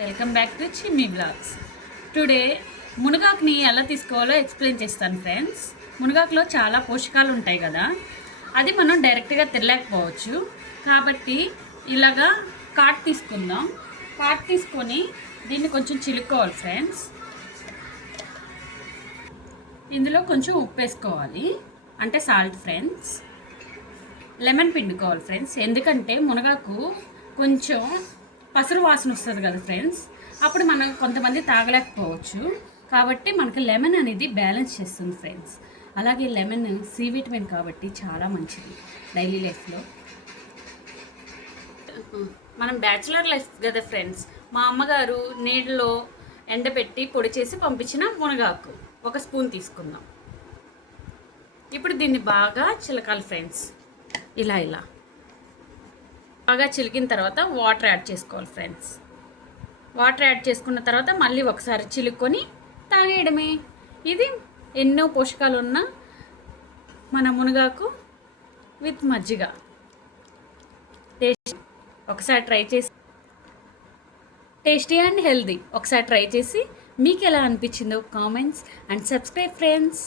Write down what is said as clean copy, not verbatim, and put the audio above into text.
Welcome back to చిన్ని blogs. Today మునగాకుని ఎలా తీసుకోవాలో ఎక్స్ప్లెయిన్ చేస్తాను ఫ్రెండ్స్. మునగాకులో చాలా పోషకాలు ఉంటాయి కదా, అది మనం డైరెక్ట్గా తినలేకపోవచ్చు. కాబట్టి ఇలాగా కాట్ తీసుకుందాం. కాట్ తీసుకొని దీన్ని కొంచెం చిలుక్కోవాలి ఫ్రెండ్స్. ఇందులో కొంచెం ఉప్పు వేసుకోవాలి, అంటే సాల్ట్ ఫ్రెండ్స్. లెమన్ పిండుకోవాలి ఫ్రెండ్స్, ఎందుకంటే మునగాకు కొంచెం పసరు వాసన వస్తుంది కదా ఫ్రెండ్స్, అప్పుడు మనం కొంతమంది తాగలేకపోవచ్చు. కాబట్టి మనకి లెమన్ అనేది బ్యాలెన్స్ చేస్తుంది ఫ్రెండ్స్. అలాగే లెమన్ సి విటమిన్ కాబట్టి చాలా మంచిది డైలీ లైఫ్లో. మనం బ్యాచిలర్ లైఫ్ కదా ఫ్రెండ్స్, మా అమ్మగారు నీళ్ళలో ఎండబెట్టి పొడి చేసి పంపించిన మునగాకు ఒక స్పూన్ తీసుకుందాం. ఇప్పుడు దీన్ని బాగా చిలకాలి ఫ్రెండ్స్. ఇలా బాగా చిలికిన తర్వాత వాటర్ యాడ్ చేసుకోవాలి ఫ్రెండ్స్. వాటర్ యాడ్ చేసుకున్న తర్వాత మళ్ళీ ఒకసారి చిలుక్కొని తాగేయడమే. ఇది ఎన్నో పోషకాలు ఉన్న మన మునగాకు విత్ మజ్జిగ. ఒకసారి ట్రై చేసి, టేస్టీ అండ్ హెల్దీ. ఒకసారి ట్రై చేసి మీకు ఎలా అనిపించిందో కామెంట్స్ అండ్ సబ్స్క్రైబ్ ఫ్రెండ్స్.